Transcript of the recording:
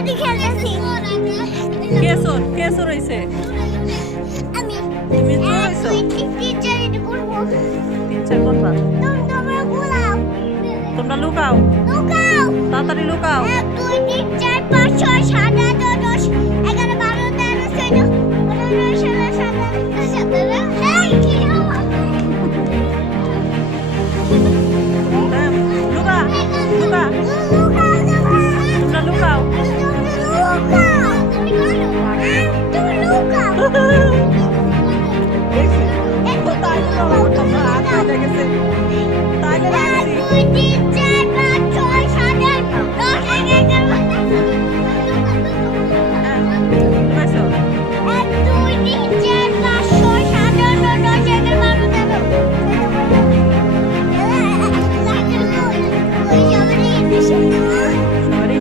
লুকোচুরি খেলতেছি। কে চোর হইছে? আমি তুমি চোর হইছো? টিচার এটা করবো। টিচার করবা? তোমরা গোলাও, তোমরা লুকাও, লুকাও। তাড়াতাড়ি লুকাও। 1 2 3 4 5 6 7